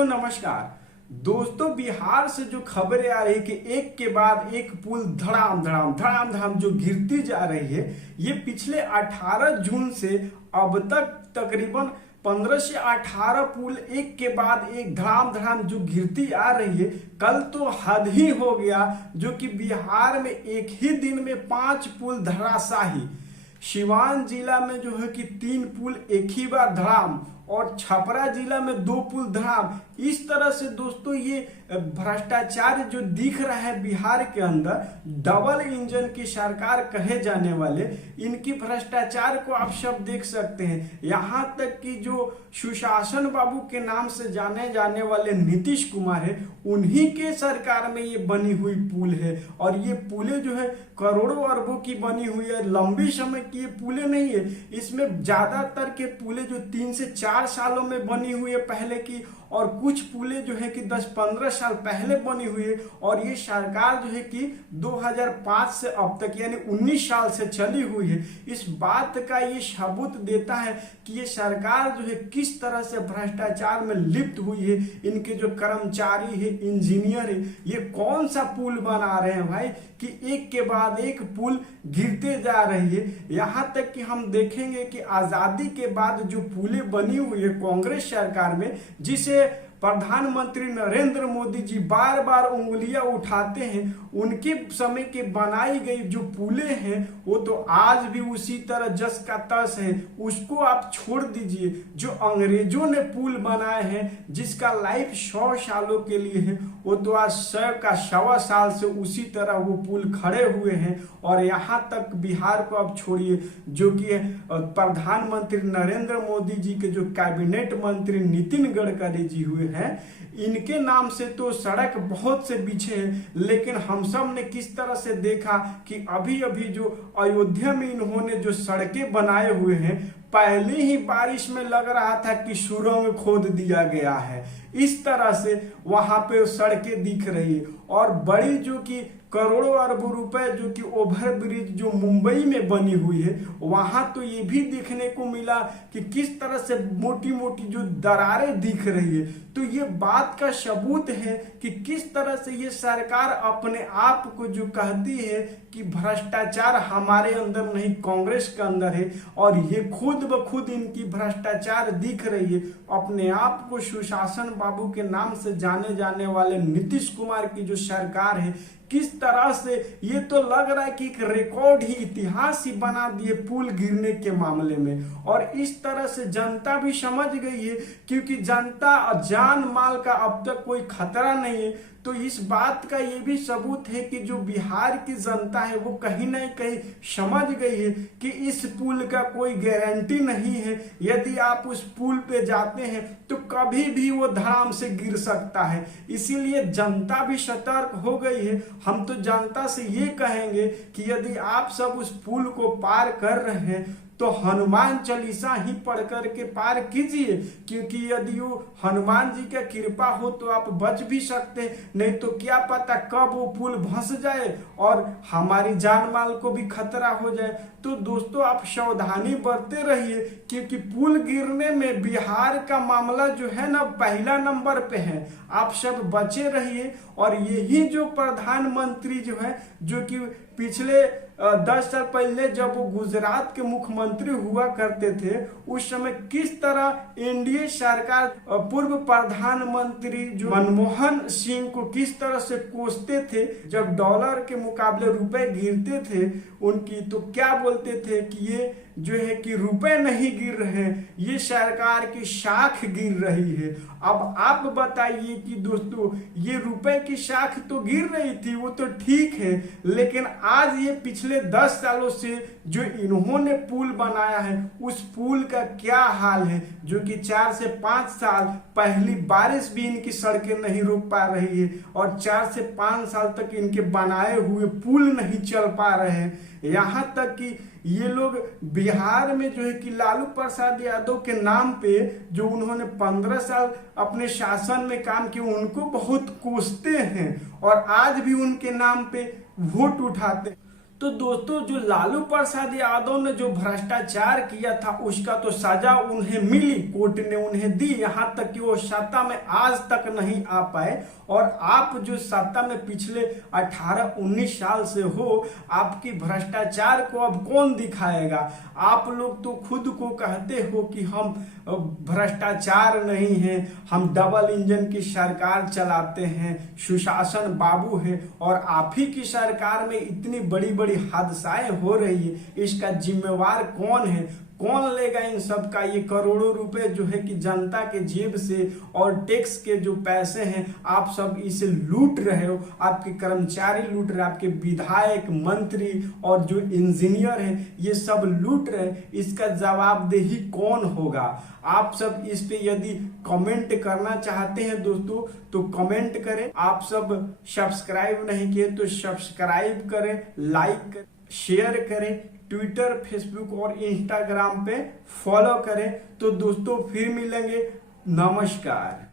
दोस्तों नमस्कार। दोस्तों बिहार से जो खबरें आ रही कि एक के बाद एक पुल धड़ाम धड़ाम धड़ाम धड़ाम जो गिरती जा रही है, ये पिछले 18 जून से अब तक तकरीबन 15 से 18 पुल एक के बाद एक धड़ाम धड़ाम जो गिरती आ रही है। कल तो हद ही हो गया, जो कि बिहार में एक ही दिन में 5 पुल धराशाही। सिवान जिला में जो है कि 3 पुल एक ही बार धड़ाम, और छपरा जिला में 2 पुल धड़ाम। इस तरह से दोस्तों ये भ्रष्टाचार जो दिख रहा है बिहार के अंदर, डबल इंजन की सरकार कहे जाने वाले इनकी भ्रष्टाचार को आप सब देख सकते हैं। यहाँ तक कि जो सुशासन बाबू के नाम से जाने जाने वाले नीतीश कुमार है, उन्हीं के सरकार में ये बनी हुई पुल है। और ये पुलें जो है करोड़ों अरबों की बनी हुई है, लंबी समय की ये पुलें नहीं है। इसमें ज्यादातर के पुलें जो 3 से 4 सालों में बनी हुई है पहले की, और कुछ पुलें जो है कि 10-15 साल पहले बनी हुई है। और ये सरकार जो है कि 2005 से अब तक यानी 19 साल से चली हुई है। इस बात का ये सबूत देता है कि ये सरकार जो है किस तरह से भ्रष्टाचार में लिप्त हुई है। इनके जो कर्मचारी है, इंजीनियर है, ये कौन सा पुल बना रहे हैं भाई कि एक के बाद एक पुल गिरते जा रही है। यहाँ तक कि हम देखेंगे कि आजादी के बाद जो पुलें बनी हुई है कांग्रेस सरकार में, जिसे प्रधानमंत्री नरेंद्र मोदी जी बार बार उंगलियां उठाते हैं, उनके समय के बनाई गई जो पुलें हैं वो तो आज भी उसी तरह जस का तस है। उसको आप छोड़ दीजिए, जो अंग्रेजों ने पुल बनाए हैं जिसका लाइफ 100 सालों के लिए है, वो तो आज 100 का 1.25 साल से उसी तरह वो पुल खड़े हुए हैं। और यहाँ तक बिहार को अब छोड़िए, जो कि प्रधानमंत्री नरेंद्र मोदी जी के जो कैबिनेट मंत्री नितिन गडकरी जी हुए हैं, इनके नाम से तो सड़क बहुत से पीछे है। लेकिन हम सब ने किस तरह से देखा कि अभी अभी जो अयोध्या में इन्होंने जो सड़कें बनाए हुए हैं, पहली ही बारिश में लग रहा था कि सुरंग खोद दिया गया है। इस तरह से वहां पे सड़कें दिख रही है। और बड़ी जो कि करोड़ों अरबों रुपए जो कि ओवर ब्रिज जो मुंबई में बनी हुई है, वहां तो ये भी देखने को मिला कि किस तरह से मोटी मोटी जो दरारें दिख रही है। तो ये बात का सबूत है कि किस तरह से ये सरकार अपने आप को जो कहती है कि भ्रष्टाचार हमारे अंदर नहीं कांग्रेस के अंदर है, और ये खुद ब खुद इनकी भ्रष्टाचार दिख रही है। अपने आप को सुशासन बाबू के नाम से जाने जाने वाले नीतीश कुमार की जो सरकार है, किस तरह से ये तो लग रहा है कि एक रिकॉर्ड ही, इतिहास ही बना दिए पुल गिरने के मामले में। और इस तरह से जनता भी समझ गई है, क्योंकि जनता जान माल का अब तक कोई खतरा नहीं है। तो इस बात का ये भी सबूत है कि जो बिहार की जनता है वो कहीं ना कहीं समझ गई है कि इस पुल का कोई गारंटी नहीं है। यदि आप उस पुल पे जाते हैं तो कभी भी वो धड़ाम से गिर सकता है। इसीलिए जनता भी सतर्क हो गई है। हम तो जनता से ये कहेंगे कि यदि आप सब उस पुल को पार कर रहे हैं तो हनुमान चालीसा ही पढ़ करके पार कीजिए, क्योंकि यदि वो हनुमान जी का कृपा हो तो आप बच भी सकते, नहीं तो क्या पता कब वो पुल धंस जाए और हमारी जान माल को भी खतरा हो जाए। तो दोस्तों आप सावधानी बरते रहिए, क्योंकि पुल गिरने में बिहार का मामला जो है ना पहला नंबर पे है। आप सब बचे रहिए। और यही जो प्रधानमंत्री जो है, जो कि पिछले 10 साल पहले जब वो गुजरात के मुख्यमंत्री हुआ करते थे, उस समय किस तरह एनडीए सरकार पूर्व प्रधानमंत्री जो मनमोहन सिंह को किस तरह से कोसते थे, जब डॉलर के मुकाबले रुपए गिरते थे उनकी, तो क्या बोलते थे कि ये जो है कि रुपए नहीं गिर रहे, ये सरकार की शाख गिर रही है। अब आप बताइए कि दोस्तों ये रुपए की शाख तो गिर रही थी, वो तो ठीक है, लेकिन आज ये पिछले 10 सालों से जो इन्होंने पुल बनाया है, उस पुल का क्या हाल है, जो कि 4 से 5 साल पहली बारिश भी इनकी सड़कें नहीं रोक पा रही है, और 4 से 5 साल तक इनके बनाए हुए पुल नहीं चल पा रहे हैं। यहाँ तक कि ये लोग बिहार में जो है कि लालू प्रसाद यादव के नाम पे जो उन्होंने 15 साल अपने शासन में काम किया, उनको बहुत कोसते हैं और आज भी उनके नाम पे वोट उठाते। तो दोस्तों जो लालू प्रसाद यादव ने जो भ्रष्टाचार किया था उसका तो सजा उन्हें मिली, कोर्ट ने उन्हें दी, यहां तक कि वो सत्ता में आज तक नहीं आ पाए। और आप जो सत्ता में पिछले 18-19 साल से हो, आपकी भ्रष्टाचार को अब कौन दिखाएगा? आप लोग तो खुद को कहते हो कि हम भ्रष्टाचार नहीं है, हम डबल इंजन की सरकार चलाते हैं, सुशासन बाबू है, और आप ही की सरकार में इतनी बड़ी बड़ी हादसाएं हो रही है, इसका जिम्मेवार कौन है? कौन लेगा इन सब का? ये करोड़ों रुपए जो है कि जनता के जेब से और टैक्स के जो पैसे हैं आप सब इसे लूट रहे हो, आपके कर्मचारी लूट रहे, आपके विधायक, मंत्री और जो इंजीनियर हैं ये सब लूट रहे। इसका जवाबदेही कौन होगा? आप सब इस पे यदि कमेंट करना चाहते हैं दोस्तों तो कमेंट करें। आप सब सब्सक्राइब नहीं किए तो सब्सक्राइब करें, लाइक करें, शेयर करें, ट्विटर, फेसबुक और इंस्टाग्राम पे फॉलो करें। तो दोस्तों फिर मिलेंगे, नमस्कार।